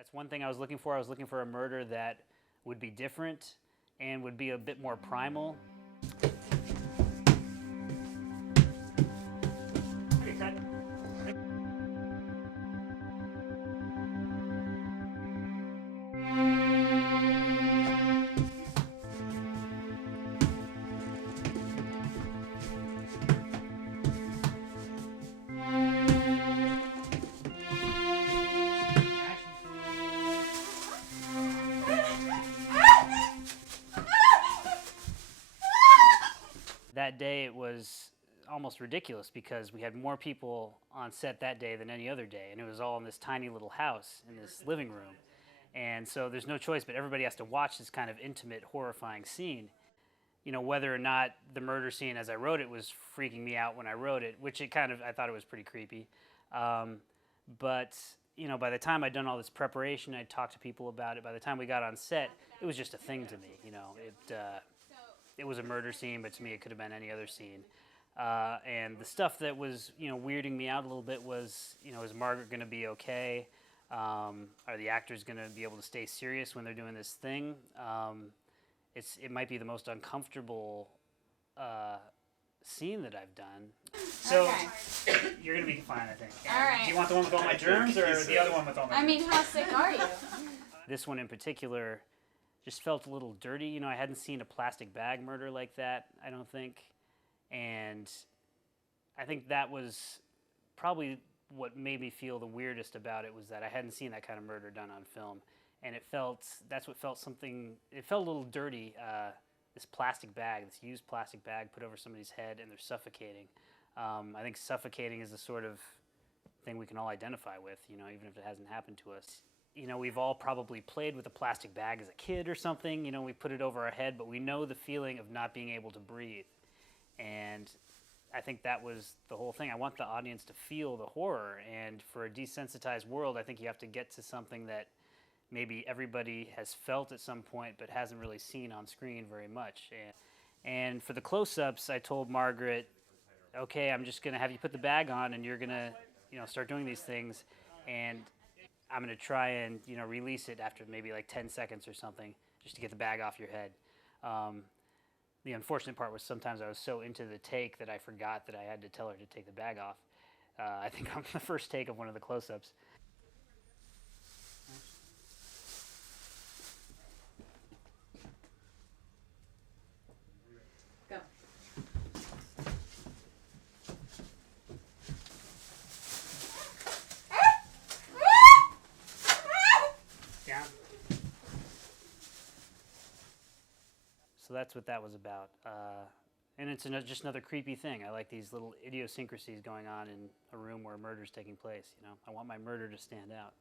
That's one thing I was looking for. I was looking for a murder that would be different and would be a bit more primal. Okay, cut. That day it was almost ridiculous because we had more people on set that day than any other day, and it was all in this tiny little house in this living room. And so there's no choice, but everybody has to watch this kind of intimate, horrifying scene. You know, whether or not the murder scene as I wrote it was freaking me out when I wrote it, which it kind of, I thought it was pretty creepy. But, you know, by the time I'd done all this preparation, I'd talked to people about it. By the time we got on set, it was just a thing to me, you know. It was a murder scene, but to me it could have been any other scene. And the stuff that was, you know, weirding me out a little bit was, you know, is Margaret going to be okay? Are the actors going to be able to stay serious when they're doing this thing? It might be the most uncomfortable scene that I've done. So you're going to be fine, I think. All right. Do you want the one with all my germs or the other one with all my germs? I mean, how sick are you? This one in particular just felt a little dirty. You know, I hadn't seen a plastic bag murder like that, I don't think. And I think that was probably what made me feel the weirdest about it, was that I hadn't seen that kind of murder done on film. And it felt a little dirty, this plastic bag, this used plastic bag put over somebody's head and they're suffocating. I think suffocating is the sort of thing we can all identify with, you know, even if it hasn't happened to us. You know, we've all probably played with a plastic bag as a kid or something. You know, we put it over our head, but we know the feeling of not being able to breathe. And I think that was the whole thing. I want the audience to feel the horror. And for a desensitized world, I think you have to get to something that maybe everybody has felt at some point but hasn't really seen on screen very much. And for the close-ups, I told Margaret, okay, I'm just going to have you put the bag on and you're going to, you know, start doing these things. And I'm going to try and, you know, release it after maybe like 10 seconds or something, just to get the bag off your head. The unfortunate part was sometimes I was so into the take that I forgot that I had to tell her to take the bag off. I think on the first take of one of the close-ups. Go. Down. So that's what that was about. And it's just another creepy thing. I like these little idiosyncrasies going on in a room where murder's taking place. You know, I want my murder to stand out.